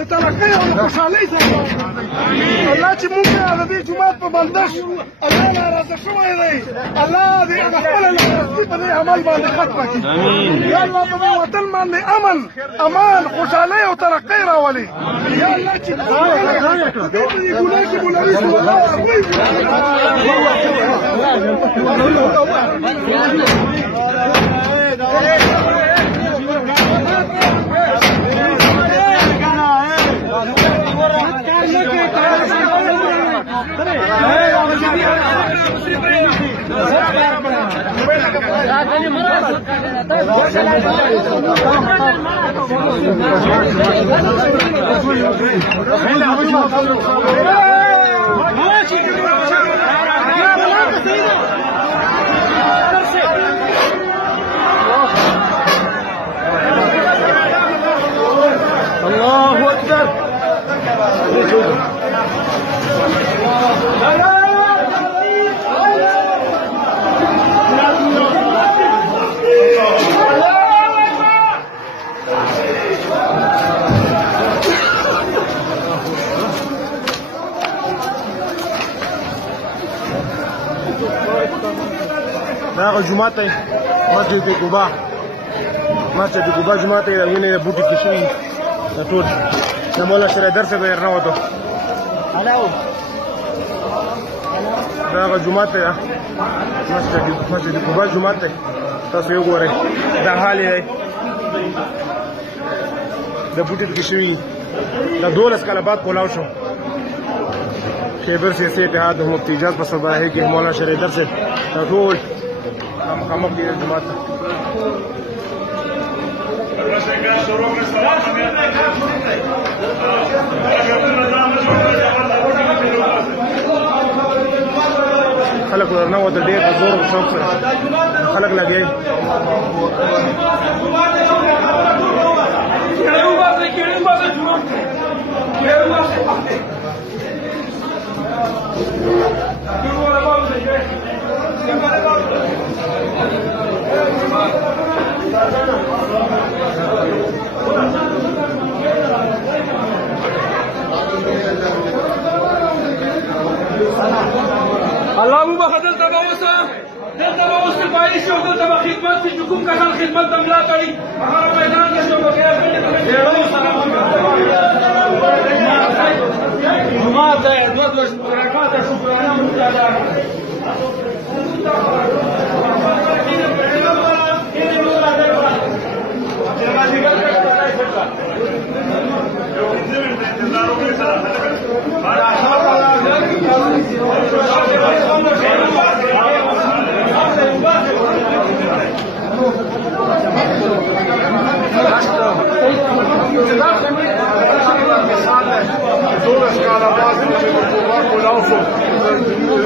د ترقۍ او د خوشحالۍ ځای الله چې موږ د دې جومات په بنده شو الله ناراضه شوی دی الله دې هغه خپله ناراضګي په دې عمل باندې ختمه کړي یا الله په دې وطن باندې امن امان خوشحالۍ او ترقۍ راولي یا الله چې په دې ګناه کې مولوي صلی الله علیه الله أكبر دا جمعه ته مسجد قباء جمعه ته غوښنه بوټي کې شوی دا ټول د مولا سره درس به نه وته دا جمعه ته مسجد قباء جمعه ته تاسو یو ګورئ دا حال دی د بوټي کې شوی دا 12 کاله بعد کولاو شو خیبر سیاسي اتحاد د مفتی اجازت په صدارت کې مولانا شریف درس دا ټول مخامخ دی جماعت خلق ورنه و د ډېر زور او شوق سره خلق لګي الله مو بخدل تبوسه دلته به اوس سپاري شو دلته به خدمت چې کوم کسان خدمت ته ملا تړي هغه میدان کې شو به جمعه ته دوه رکعاته شکرانه متعالی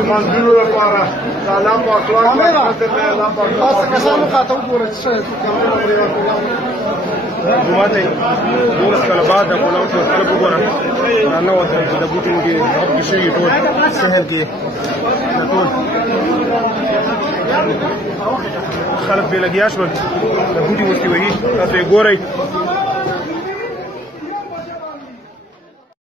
منځونو لپاره د الله په اخلاق تاسو کسانو خاطر وګورئ چې جمعه ته 12 کاله بعد د کولاو شو خلک وګورم نه وته چې د بوټي کې هغه کې شي ټول سهل کې ټول خلک به لګیا شول د بوټي وستي وایي تاسو یې ګورئ